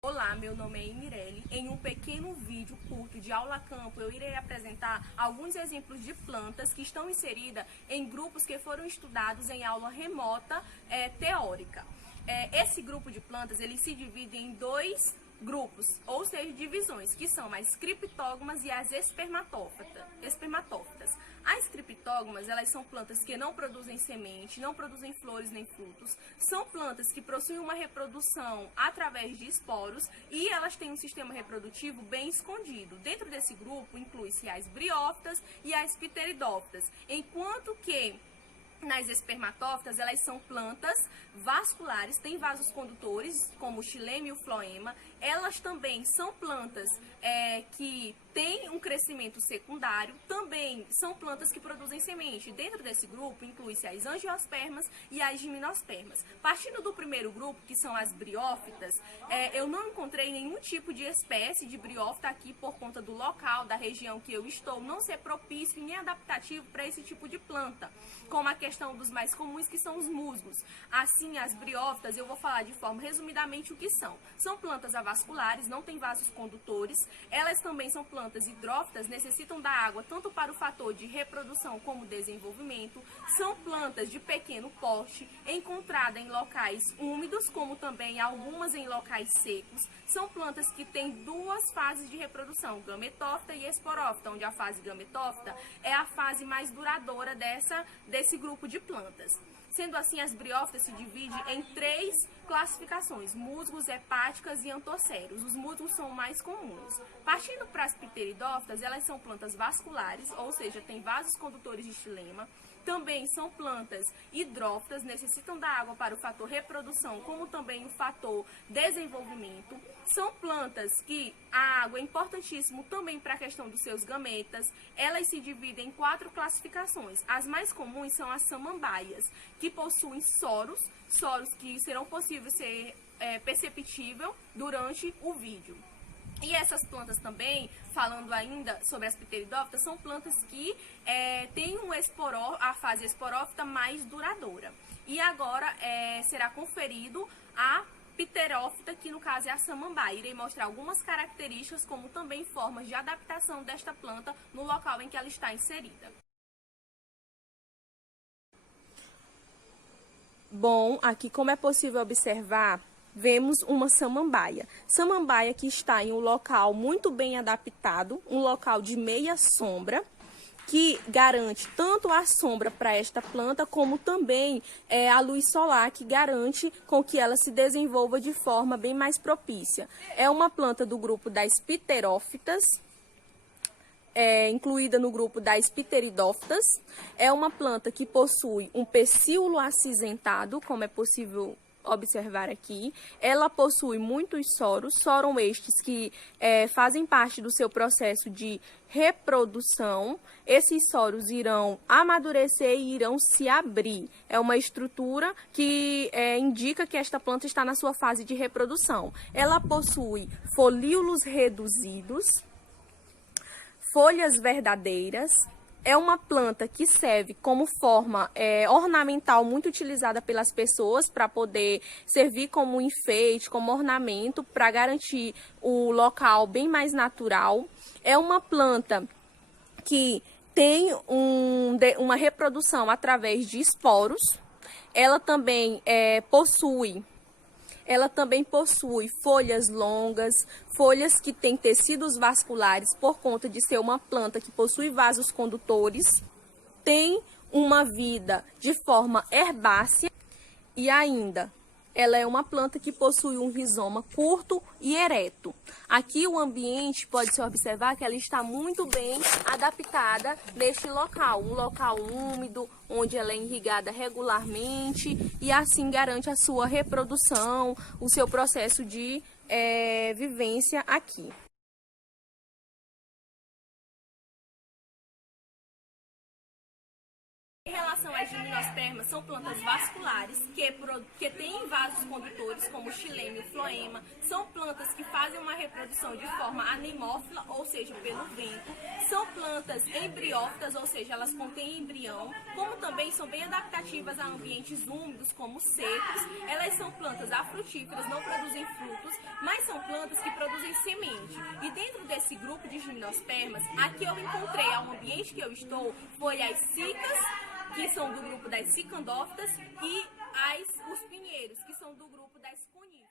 Olá, meu nome é Imirelle. Em um pequeno vídeo curto de aula campo, eu irei apresentar alguns exemplos de plantas que estão inseridas em grupos que foram estudados em aula remota teórica. Esse grupo de plantas, ele se divide em dois grupos, ou seja, divisões, que são as criptógamas e as espermatófitas. As criptógamas, elas são plantas que não produzem semente, não produzem flores nem frutos. São plantas que possuem uma reprodução através de esporos e elas têm um sistema reprodutivo bem escondido. Dentro desse grupo, inclui-se as briófitas e as pteridófitas, enquanto que nas espermatófitas, elas são plantas vasculares, têm vasos condutores, como o xilema e o floema. Elas também são plantas que têm um crescimento secundário, também são plantas que produzem semente. Dentro desse grupo, inclui-se as angiospermas e as gimnospermas. Partindo do primeiro grupo, que são as briófitas, eu não encontrei nenhum tipo de espécie de briófita aqui por conta do local, da região que eu estou, não ser propício e nem adaptativo para esse tipo de planta, como a questão dos mais comuns, que são os musgos. Assim, as briófitas, eu vou falar de forma resumidamente o que são. São plantas avasculares, não têm vasos condutores. Elas também são plantas hidrófitas, necessitam da água tanto para o fator de reprodução como desenvolvimento. São plantas de pequeno porte, encontradas em locais úmidos, como também algumas em locais secos. São plantas que têm duas fases de reprodução, gametófita e esporófita, onde a fase gametófita é a fase mais duradoura desse grupo de plantas. Sendo assim, as briófitas se dividem em três classificações: musgos, hepáticas e antocéreos. Os musgos são mais comuns. Partindo para as pteridófitas, elas são plantas vasculares, ou seja, têm vasos condutores de xilema. Também são plantas hidrófitas, necessitam da água para o fator reprodução, como também o fator desenvolvimento. São plantas que a água é importantíssimo também para a questão dos seus gametas. Elas se dividem em quatro classificações. As mais comuns são as samambaias, que possuem soros que serão possíveis ser perceptível durante o vídeo. E essas plantas também, falando ainda sobre as pteridófitas, são plantas que têm a fase esporófita mais duradoura. E agora será conferido a pterófita, que no caso é a samambaia. Irei mostrar algumas características, como também formas de adaptação desta planta no local em que ela está inserida. Bom, aqui como é possível observar, vemos uma samambaia. Samambaia que está em um local muito bem adaptado, um local de meia sombra, que garante tanto a sombra para esta planta, como também a luz solar, que garante com que ela se desenvolva de forma bem mais propícia. É uma planta do grupo das pterófitas, incluída no grupo das pteridófitas. É uma planta que possui um pecíolo acinzentado, como é possível observar aqui. Ela possui muitos soros estes que fazem parte do seu processo de reprodução. Esses soros irão amadurecer e irão se abrir. É uma estrutura que indica que esta planta está na sua fase de reprodução. Ela possui folíolos reduzidos, folhas verdadeiras. É uma planta que serve como forma ornamental, muito utilizada pelas pessoas para poder servir como enfeite, como ornamento, para garantir o local bem mais natural. É uma planta que tem uma reprodução através de esporos. Ela também possui folhas longas, folhas que têm tecidos vasculares por conta de ser uma planta que possui vasos condutores, tem uma vida de forma herbácea e ainda ela é uma planta que possui um rizoma curto e ereto. Aqui o ambiente pode-se observar que ela está muito bem adaptada neste local, um local úmido, onde ela é irrigada regularmente e assim garante a sua reprodução, o seu processo de vivência aqui. Em relação relação às gimnospermas, são plantas vasculares que têm vasos condutores, como o xilema e o floema. São plantas que fazem uma reprodução de forma anemófila, ou seja, pelo vento. São plantas embriófitas, ou seja, elas contêm embrião, como também são bem adaptativas a ambientes úmidos, como secos. Elas são plantas afrutíferas, não produzem frutos, mas são plantas que produzem semente. E dentro desse grupo de gimnospermas, aqui eu encontrei, ao ambiente que eu estou, foi as cicas, que são do grupo das cicandófitas, e os pinheiros, que são do grupo das coníferas.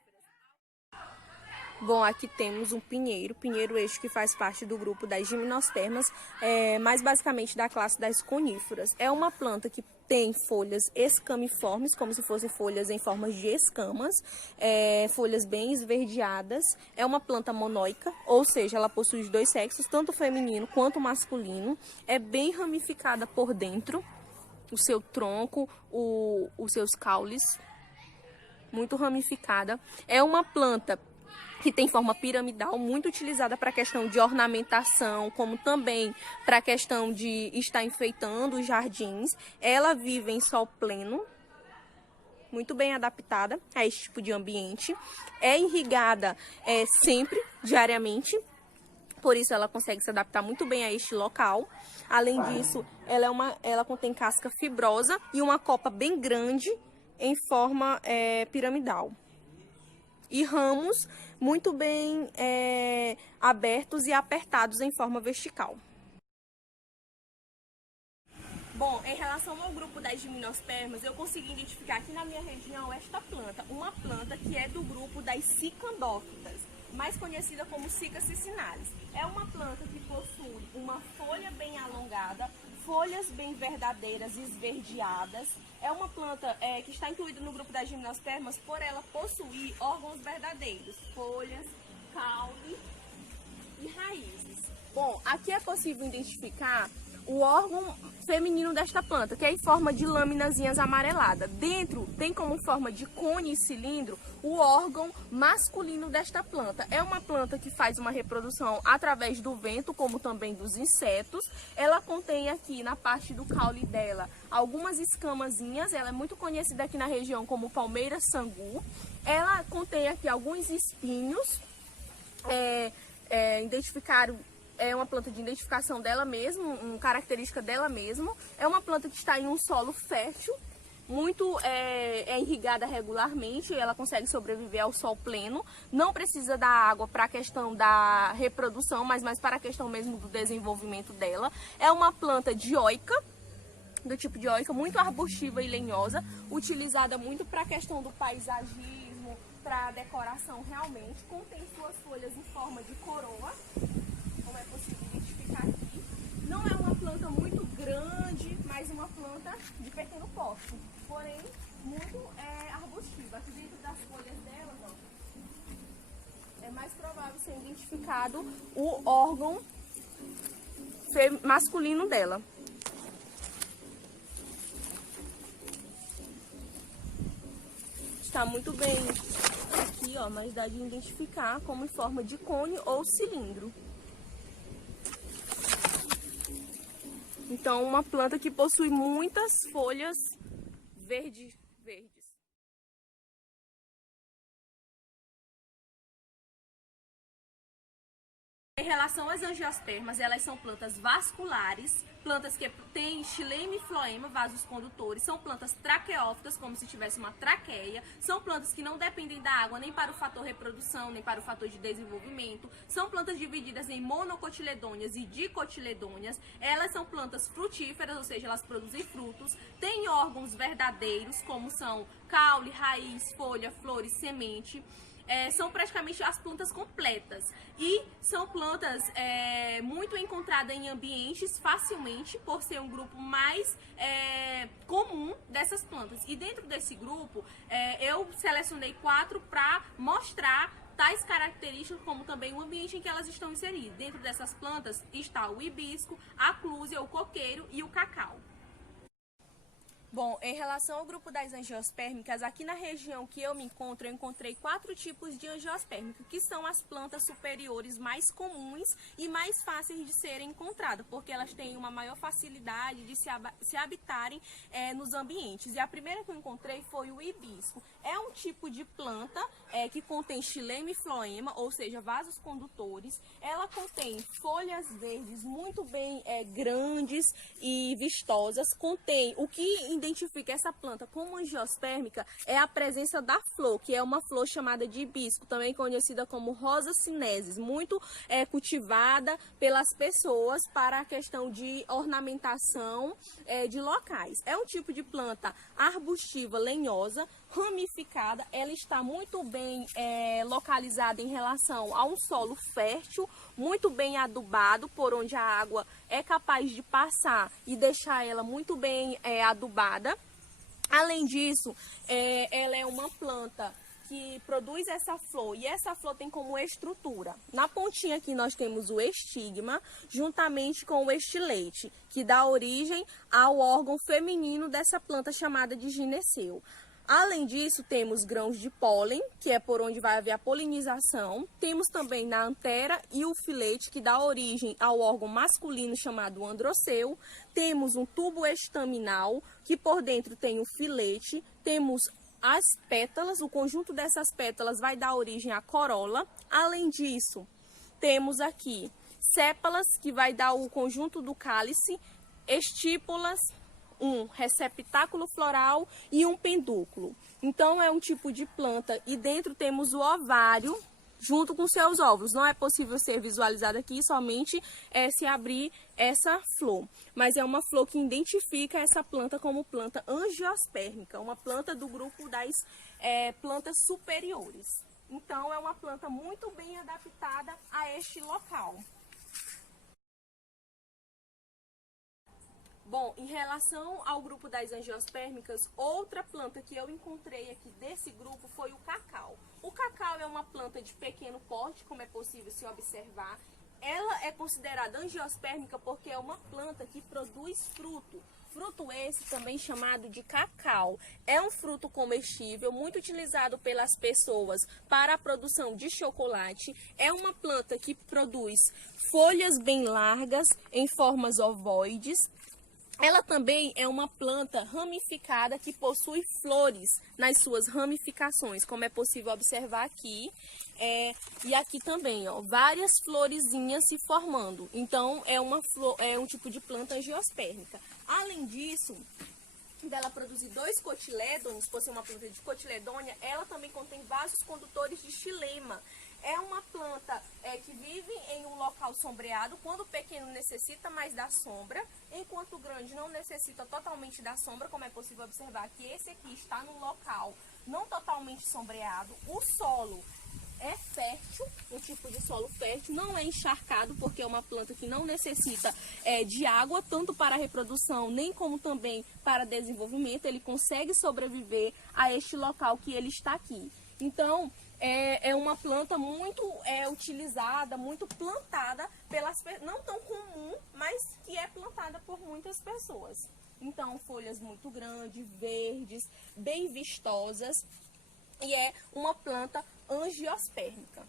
Bom, aqui temos um pinheiro este que faz parte do grupo das gimnospermas, mais basicamente da classe das coníferas. É uma planta que tem folhas escamiformes, como se fossem folhas em forma de escamas, folhas bem esverdeadas. É uma planta monóica, ou seja, ela possui os dois sexos, tanto feminino quanto masculino. É bem ramificada por dentro, o seu tronco, os seus caules, muito ramificada. É uma planta que tem forma piramidal, muito utilizada para a questão de ornamentação, como também para a questão de estar enfeitando os jardins. Ela vive em sol pleno, muito bem adaptada a esse tipo de ambiente. É irrigada sempre, diariamente, por isso ela consegue se adaptar muito bem a este local. Além disso, ela contém casca fibrosa e uma copa bem grande em forma piramidal. E ramos muito bem abertos e apertados em forma vertical. Bom, em relação ao grupo das gimnospermas, eu consegui identificar aqui na minha região esta planta, uma planta que é do grupo das cicandófitas, mais conhecida como Cica cicinalis. É uma planta que possui uma folha bem alongada, folhas bem verdadeiras e esverdeadas. É uma planta que está incluída no grupo das gimnospermas por ela possuir órgãos verdadeiros, folhas, caule e raízes. Bom, aqui é possível identificar o órgão feminino desta planta, que é em forma de lâminazinhas amareladas. Dentro tem como forma de cone e cilindro o órgão masculino desta planta. É uma planta que faz uma reprodução através do vento, como também dos insetos. Ela contém aqui na parte do caule dela algumas escamazinhas. Ela é muito conhecida aqui na região como palmeira sangu. Ela contém aqui alguns espinhos. É uma planta de identificação dela mesmo, uma característica dela mesmo. É uma planta que está em um solo fértil, muito irrigada regularmente, ela consegue sobreviver ao sol pleno. Não precisa da água para a questão da reprodução, mas mais para a questão mesmo do desenvolvimento dela. É uma planta dioica, do tipo dioica, muito arbustiva e lenhosa, utilizada muito para a questão do paisagismo, para decoração realmente. Contém suas folhas em forma de coroa, como é possível identificar aqui. Não é uma planta muito grande, mas uma planta de pequeno porte, porém muito arbustiva. Aqui dentro das folhas dela, ó, é mais provável ser identificado o órgão masculino dela. Está muito bem aqui, ó, mas dá de identificar como em forma de cone ou cilindro. Então, uma planta que possui muitas folhas verdes. Em relação às angiospermas, elas são plantas vasculares, plantas que têm xilema e floema, vasos condutores, são plantas traqueófitas, como se tivesse uma traqueia, são plantas que não dependem da água nem para o fator reprodução, nem para o fator de desenvolvimento, são plantas divididas em monocotiledôneas e dicotiledôneas, elas são plantas frutíferas, ou seja, elas produzem frutos, têm órgãos verdadeiros, como são caule, raiz, folha, flores, semente. São praticamente as plantas completas e são plantas muito encontradas em ambientes facilmente, por ser um grupo mais comum dessas plantas. E dentro desse grupo eu selecionei 4 para mostrar tais características, como também o ambiente em que elas estão inseridas. Dentro dessas plantas está o hibisco, a clúzia, o coqueiro e o cacau. Bom, em relação ao grupo das angiospermicas, aqui na região que eu me encontro, eu encontrei 4 tipos de angiospermica, que são as plantas superiores mais comuns e mais fáceis de serem encontradas, porque elas têm uma maior facilidade de se habitarem nos ambientes. E a primeira que eu encontrei foi o hibisco. É um tipo de planta que contém xilema e floema, ou seja, vasos condutores. Ela contém folhas verdes muito bem grandes e vistosas. Contém o que identifica essa planta como angiospermica é a presença da flor, que é uma flor chamada de hibisco, também conhecida como rosa sinensis, muito cultivada pelas pessoas para a questão de ornamentação de locais. É um tipo de planta arbustiva lenhosa, ramificada, ela está muito bem localizada em relação a um solo fértil, muito bem adubado, por onde a água é capaz de passar e deixar ela muito bem adubada. Além disso, ela é uma planta que produz essa flor, e essa flor tem como estrutura. Na pontinha aqui nós temos o estigma, juntamente com o estilete, que dá origem ao órgão feminino dessa planta chamada de gineceu. Além disso, temos grãos de pólen, que é por onde vai haver a polinização. Temos também na antera e o filete, que dá origem ao órgão masculino chamado androceu. Temos um tubo estaminal, que por dentro tem o filete. Temos as pétalas, o conjunto dessas pétalas vai dar origem à corola. Além disso, temos aqui sépalas, que vai dar o conjunto do cálice, estípulas, um receptáculo floral e um pendúculo. Então é um tipo de planta e dentro temos o ovário junto com seus óvulos. Não é possível ser visualizado aqui, somente se abrir essa flor. Mas é uma flor que identifica essa planta como planta angiospermica, uma planta do grupo das plantas superiores. Então é uma planta muito bem adaptada a este local. Bom, em relação ao grupo das angiospermicas, outra planta que eu encontrei aqui desse grupo foi o cacau. O cacau é uma planta de pequeno porte, como é possível se observar. Ela é considerada angiospermica porque é uma planta que produz fruto. Fruto esse também chamado de cacau. É um fruto comestível, muito utilizado pelas pessoas para a produção de chocolate. É uma planta que produz folhas bem largas, em formas ovoides. Ela também é uma planta ramificada que possui flores nas suas ramificações, como é possível observar aqui. E aqui também, ó, várias florezinhas se formando. Então, é um tipo de planta angiospermica. Além disso, dela produzir 2 cotilédones, por ser uma planta de cotiledônia, ela também contém vasos condutores de xilema. É uma planta que vive em um local sombreado, quando o pequeno necessita mais da sombra, enquanto o grande não necessita totalmente da sombra, como é possível observar que esse aqui está num local não totalmente sombreado. O solo é fértil, um tipo de solo fértil, não é encharcado, porque é uma planta que não necessita de água, tanto para a reprodução, nem como também para desenvolvimento. Ele consegue sobreviver a este local que ele está aqui. Então, é uma planta muito utilizada, muito plantada pelas pessoas, não tão comum, mas que é plantada por muitas pessoas. Então, folhas muito grandes, verdes, bem vistosas, e é uma planta angiospermica.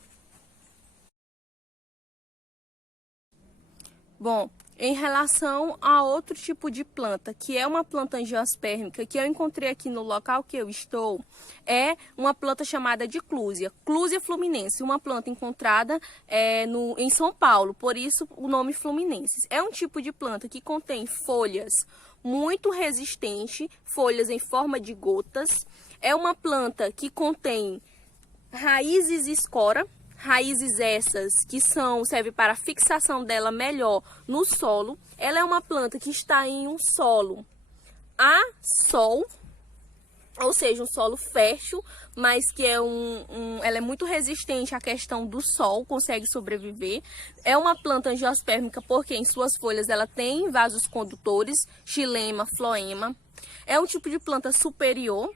Bom, em relação a outro tipo de planta, que é uma planta angiospermica, que eu encontrei aqui no local que eu estou, é uma planta chamada de Clusia, Clusia fluminense, uma planta encontrada em São Paulo, por isso o nome fluminensis. É um tipo de planta que contém folhas muito resistentes, folhas em forma de gotas. É uma planta que contém raízes escora, raízes essas que servem para a fixação dela melhor no solo. Ela é uma planta que está em um solo a sol, ou seja, um solo fértil, mas que ela é muito resistente à questão do sol, consegue sobreviver. É uma planta angiospermica porque em suas folhas ela tem vasos condutores, xilema, floema. É um tipo de planta superior,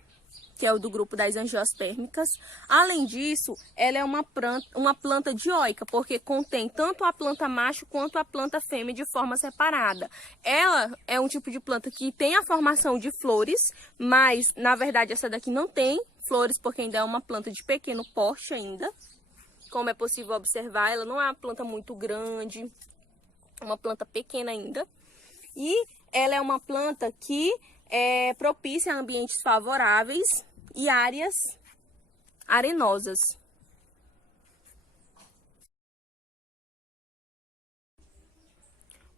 que é o do grupo das angiospermicas. Além disso, ela é uma planta dioica, porque contém tanto a planta macho quanto a planta fêmea de forma separada. Ela é um tipo de planta que tem a formação de flores, mas na verdade essa daqui não tem flores, porque ainda é uma planta de pequeno porte ainda. Como é possível observar, ela não é uma planta muito grande, é uma planta pequena ainda. E ela é uma planta que é propícia a ambientes favoráveis e áreas arenosas.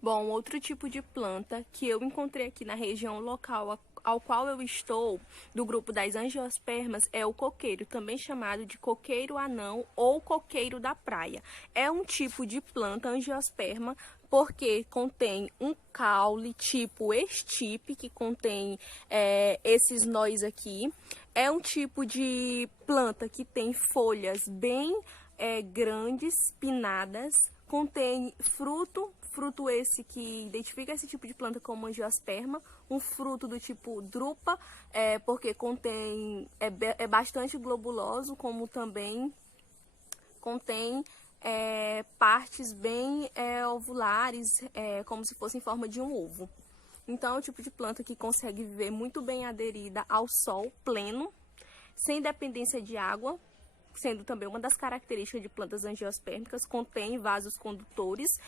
Bom, outro tipo de planta que eu encontrei aqui na região local ao qual eu estou, do grupo das angiospermas, é o coqueiro, também chamado de coqueiro anão ou coqueiro da praia. É um tipo de planta angiosperma porque contém um caule tipo estipe, que contém esses nós aqui. É um tipo de planta que tem folhas bem grandes, pinnadas, contém fruto esse que identifica esse tipo de planta como angiosperma, um fruto do tipo drupa, porque contém, é bastante globuloso, como também contém partes bem ovulares, como se fosse em forma de um ovo. Então é o tipo de planta que consegue viver muito bem aderida ao sol pleno, sem dependência de água, sendo também uma das características de plantas angiospermicas, contém vasos condutores,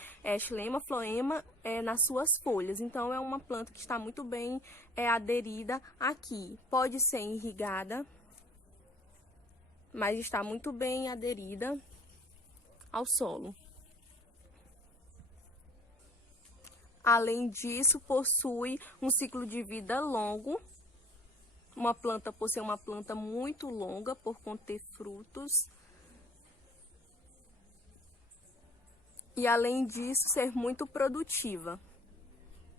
xilema, floema nas suas folhas. Então é uma planta que está muito bem aderida aqui. Pode ser irrigada, mas está muito bem aderida ao solo. Além disso, possui um ciclo de vida longo. Uma planta, por ser uma planta muito longa, por conter frutos. E além disso, ser muito produtiva.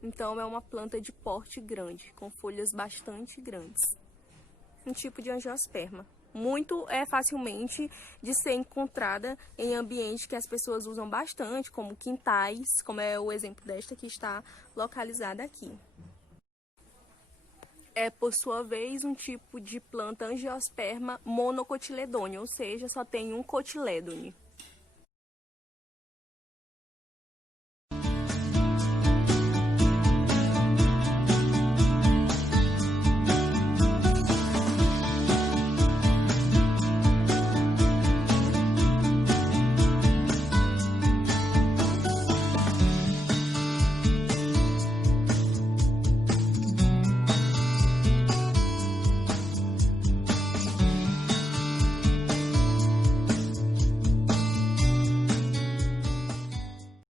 Então é uma planta de porte grande, com folhas bastante grandes. Um tipo de angiosperma. Muito facilmente de ser encontrada em ambientes que as pessoas usam bastante, como quintais, como é o exemplo desta que está localizada aqui. É, por sua vez, um tipo de planta angiosperma monocotiledônea, ou seja, só tem um cotilédone.